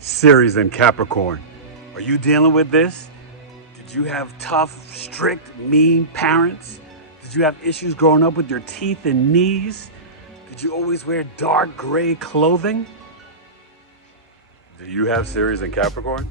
Ceres and Capricorn. Are you dealing with this? Did you have tough, strict, mean parents? Did you have issues growing up with your teeth and knees? Did you always wear dark gray clothing? Do you have Ceres and Capricorn?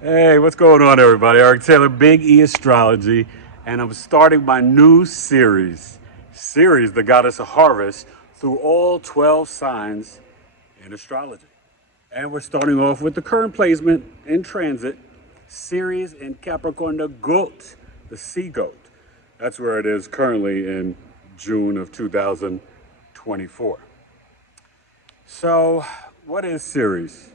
Hey, what's going on, everybody? Eric Taylor, BigEAstrology, and I'm starting my new series, Ceres, the goddess of harvest, through all 12 signs in astrology. And we're starting off with the current placement in transit, Ceres in Capricorn, the goat, the sea goat. That's where it is currently in June of 2024. So, what is Ceres?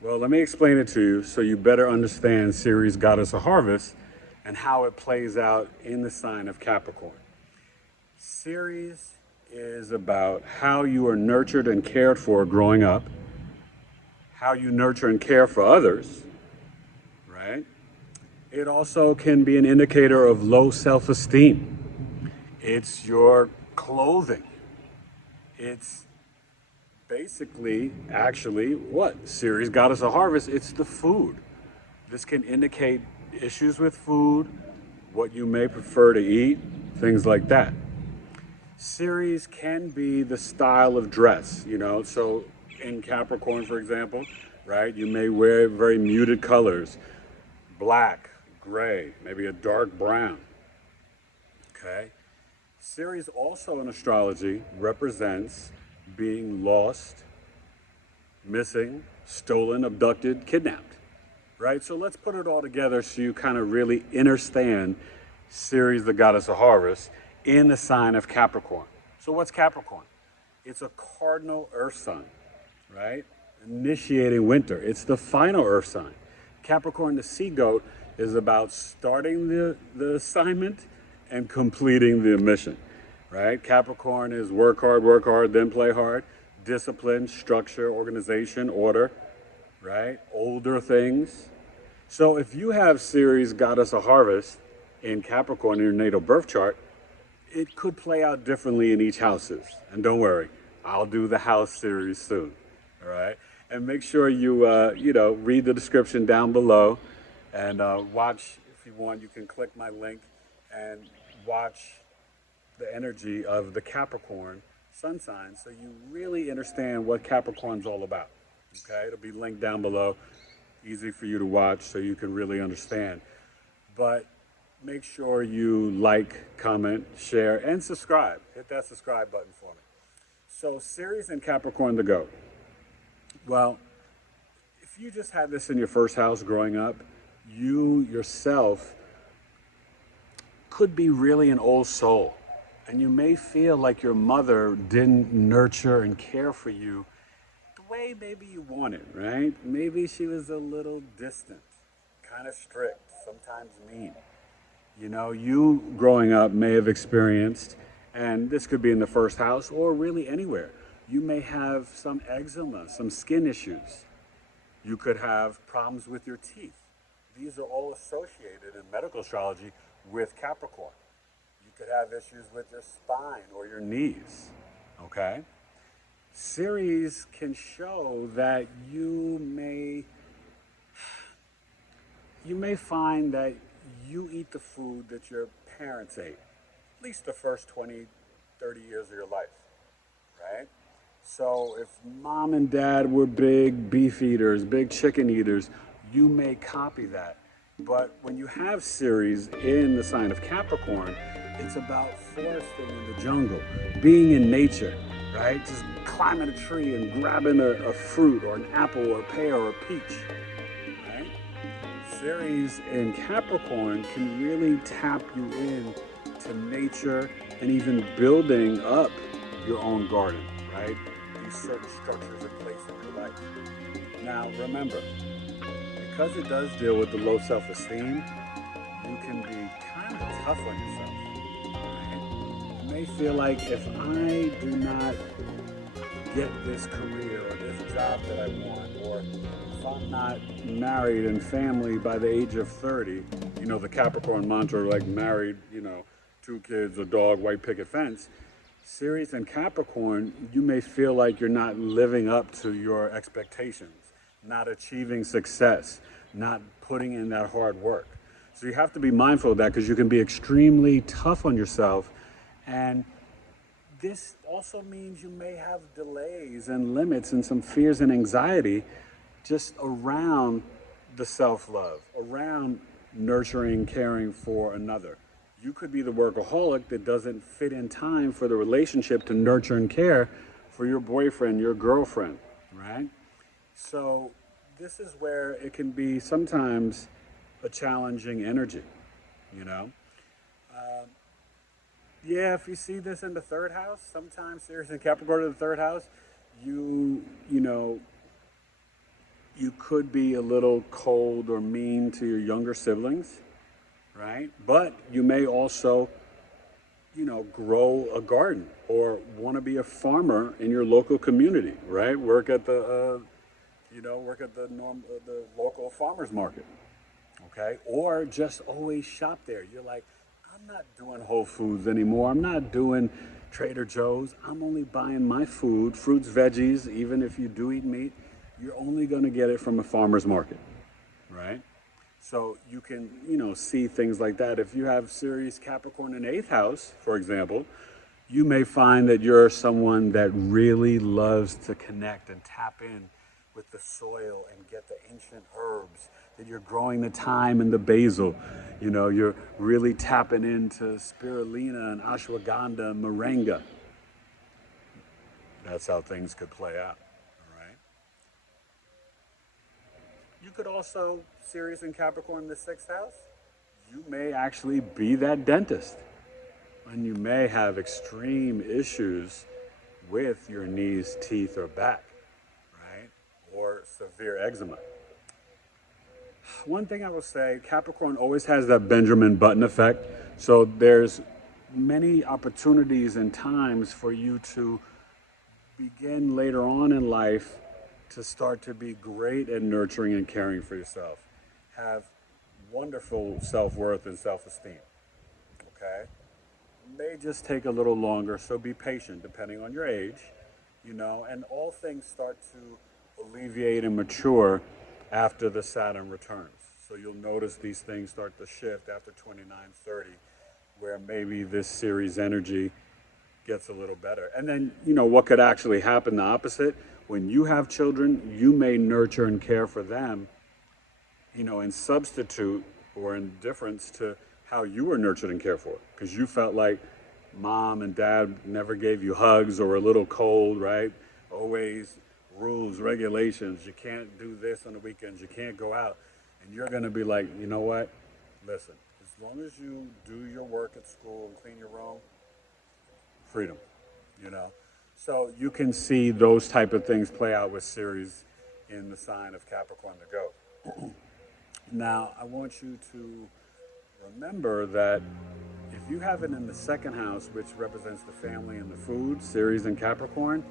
Well, let me explain it to you so you better understand Ceres, goddess of harvest, and how it plays out in the sign of Capricorn. Ceres is about how you are nurtured and cared for growing up, how you nurture and care for others, right? It also can be an indicator of low self-esteem. It's your clothing. It's basically, actually, what? Ceres, goddess of harvest, it's the food. This can indicate issues with food, what you may prefer to eat, things like that. Ceres can be the style of dress, so in Capricorn, for example, right, you may wear very muted colors, black, gray, maybe a dark brown, okay? Ceres also in astrology represents being lost, missing, stolen, abducted, kidnapped, right? So let's put it all together so you kind of really understand Ceres, the goddess of harvest, in the sign of Capricorn. So what's Capricorn? It's a cardinal earth sign, right? Initiating winter. It's the final earth sign. Capricorn, the sea goat, is about starting the assignment and completing the mission. Right? Capricorn is work hard, then play hard. Discipline, structure, organization, order, right? Older things. So if you have Ceres, goddess of harvest, in Capricorn in your natal birth chart, it could play out differently in each houses. And don't worry, I'll do the house series soon, all right? And make sure you, read the description down below and watch, if you want, you can click my link and watch the energy of the Capricorn sun sign so you really understand what Capricorn's all about. Okay, it'll be linked down below, easy for you to watch so you can really understand. But make sure you like, comment, share, and subscribe. Hit that subscribe button for me. So Ceres and Capricorn the goat. Well, if you just had this in your first house growing up, you yourself could be really an old soul. And you may feel like your mother didn't nurture and care for you the way maybe you wanted, right? Maybe she was a little distant, kind of strict, sometimes mean. You growing up may have experienced, and this could be in the first house or really anywhere, you may have some eczema, some skin issues. You could have problems with your teeth. These are all associated in medical astrology with Capricorn. You could have issues with your spine or your knees, okay? Ceres can show that you may find that you eat the food that your parents ate, at least the first 20, 30 years of your life, right? So if mom and dad were big beef eaters, big chicken eaters, you may copy that. But when you have Ceres in the sign of Capricorn, it's about foresting in the jungle, being in nature, right? Just climbing a tree and grabbing a fruit or an apple or a pear or a peach, right? Ceres in Capricorn can really tap you in to nature and even building up your own garden, right? These certain structures in place in your life. Now, remember, because it does deal with the low self-esteem, you can be kind of tough on yourself. Right? You may feel like if I do not get this career or this job that I want, or if I'm not married and family by the age of 30, the Capricorn mantra, like married, 2 kids, a dog, white picket fence. Ceres and Capricorn, you may feel like you're not living up to your expectations, not achieving success, not putting in that hard work. So you have to be mindful of that because you can be extremely tough on yourself. And this also means you may have delays and limits and some fears and anxiety just around the self-love, around nurturing, caring for another. You could be the workaholic that doesn't fit in time for the relationship to nurture and care for your boyfriend, your girlfriend, right? So this is where it can be sometimes a challenging energy, you know? Yeah, if you see this in the third house, sometimes Ceres and Capricorn in the third house, you know, you could be a little cold or mean to your younger siblings, right? But you may also, grow a garden or want to be a farmer in your local community, right? Work at the, the local farmers market, okay? Or just always shop there. You're like, I'm not doing Whole Foods anymore. I'm not doing Trader Joe's. I'm only buying my food, fruits, veggies. Even if you do eat meat, you're only going to get it from a farmer's market, right? So you can, see things like that. If you have Ceres, Capricorn in 8th house, for example, you may find that you're someone that really loves to connect and tap in with the soil and get the ancient herbs, that you're growing the thyme and the basil. You're really tapping into spirulina and ashwagandha and moringa. That's how things could play out, all right? You could also, Ceres and Capricorn in the 6th house, you may actually be that dentist. And you may have extreme issues with your knees, teeth, or back, right? Or severe eczema. One thing I will say, Capricorn always has that Benjamin Button effect. So there's many opportunities and times for you to begin later on in life to start to be great at nurturing and caring for yourself. Have wonderful self-worth and self-esteem, okay? It may just take a little longer, so be patient depending on your age, and all things start to alleviate and mature after the Saturn returns. So you'll notice these things start to shift after 29-30, where maybe this Ceres energy gets a little better. And then, what could actually happen the opposite? When you have children, you may nurture and care for them, in substitute or in difference to how you were nurtured and cared for. Because you felt like mom and dad never gave you hugs or were a little cold, right? Always rules, regulations. You can't do this on the weekends. You can't go out. And you're going to be like, you know what? Listen, as long as you do your work at school and clean your room, freedom, So you can see those type of things play out with Ceres in the sign of Capricorn the goat. Now, I want you to remember that if you have it in the 2nd house, which represents the family and the food, Ceres and Capricorn,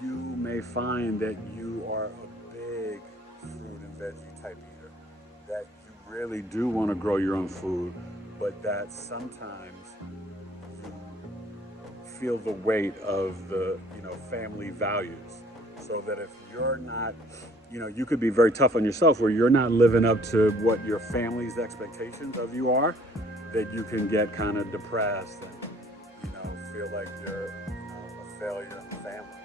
you may find that you are a big fruit and veggie type eater, that you really do want to grow your own food, but that sometimes you feel the weight of the, family values. So that if you're not, you could be very tough on yourself where you're not living up to what your family's expectations of you are, that you can get kind of depressed and, feel like you're, a failure in the family.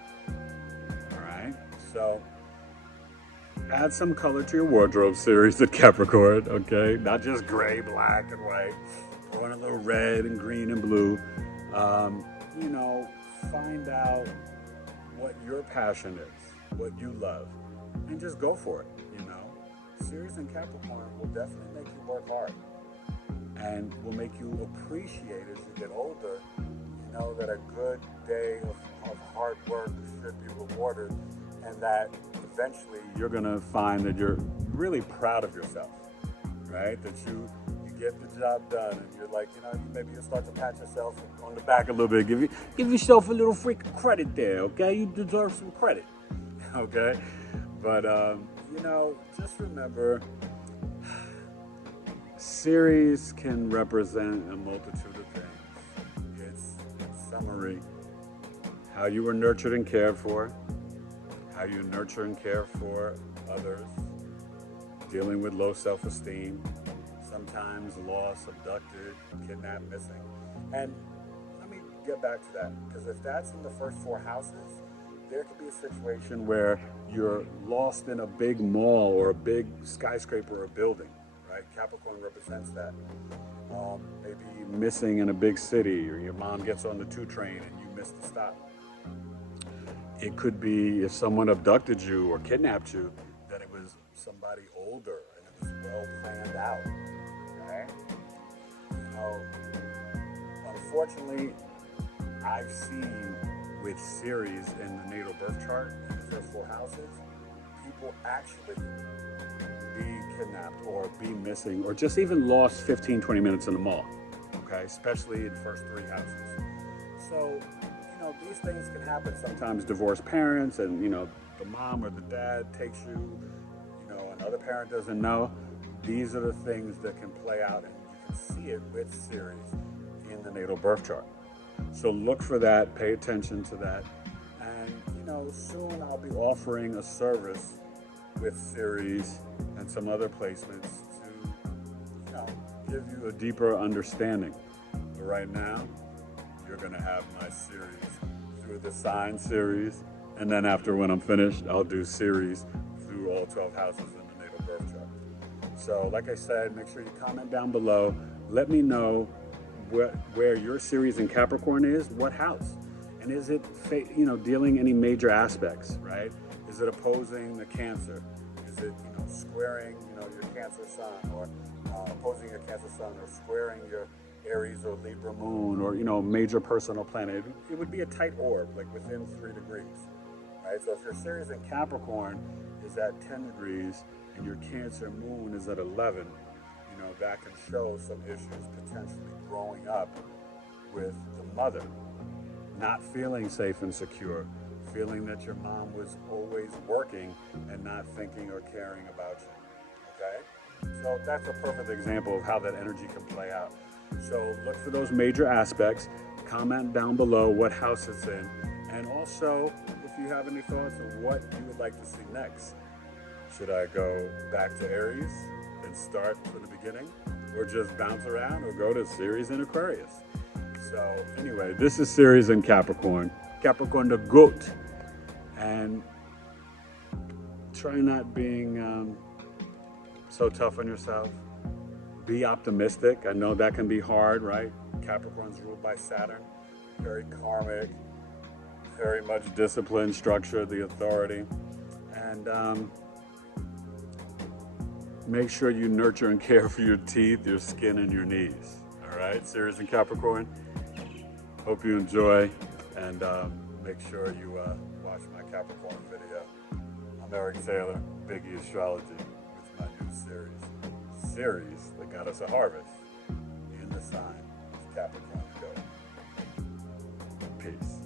All right? So add some color to your wardrobe, Ceres at Capricorn, okay? Not just gray, black, and white. Throw in a little red and green and blue. Find out what your passion is, what you love, and just go for it, Ceres and Capricorn will definitely make you work hard and will make you appreciate as you get older, that a good day of hard work should be rewarded, and that eventually you're going to find that you're really proud of yourself, right? That you get the job done, and you're like, maybe you'll start to pat yourself on the back a little bit. Give yourself a little freaking credit there, okay? You deserve some credit, okay? But, just remember, Ceres can represent a multitude of things. summary, how you were nurtured and cared for, how you nurture and care for others, dealing with low self-esteem, sometimes lost, abducted, kidnapped, missing. And let me get back to that, because if that's in the first 4 houses, there could be a situation where you're lost in a big mall or a big skyscraper or building, right? Capricorn represents that. Maybe missing in a big city, or your mom gets on the 2 train and you miss the stop. It could be if someone abducted you or kidnapped you, that it was somebody older and it was well planned out, right? Unfortunately, I've seen with Ceres in the natal birth chart, in the first 4 houses, people actually be kidnapped or be missing or just even lost 15, 20 minutes in the mall, okay? Especially in the first 3 houses. So, these things can happen. Sometimes divorced parents and, the mom or the dad takes you, another parent doesn't know. These are the things that can play out, and you can see it with Ceres in the natal birth chart. So look for that, pay attention to that. And, soon I'll be offering a service with Ceres and some other placements to, give you a deeper understanding. But right now, you're going to have my series through the sign series, and then after, when I'm finished, I'll do series through all 12 houses in the natal birth chart. So like I said, make sure you comment down below. Let me know where your series in Capricorn is, what house, and is it dealing any major aspects, right? Is it opposing the Cancer? Is it squaring your Cancer sun, or opposing your Cancer sun, or squaring your Aries or Libra moon, or major personal planet? It would be a tight orb, like within 3 degrees, right? So if your Ceres in Capricorn is at 10 degrees and your Cancer moon is at 11, that can show some issues potentially growing up with the mother, not feeling safe and secure, feeling that your mom was always working and not thinking or caring about you, okay? So that's a perfect example of how that energy can play out. So look for those major aspects, comment down below what house it's in, and also if you have any thoughts of what you would like to see next. Should I go back to Aries and start from the beginning, or just bounce around, or go to Ceres in Aquarius? So anyway, this is Ceres in Capricorn the goat, and try not being so tough on yourself. Be optimistic. I know that can be hard, right? Capricorn's ruled by Saturn, very karmic, very much discipline, structure, the authority. And make sure you nurture and care for your teeth, your skin, and your knees. All right, Ceres in Capricorn. Hope you enjoy, and make sure you watch my Capricorn video. I'm Eric Taylor, BigEAstrology, with my new series. Ceres, the goddess of harvest, in the sign of Capricorn. Peace.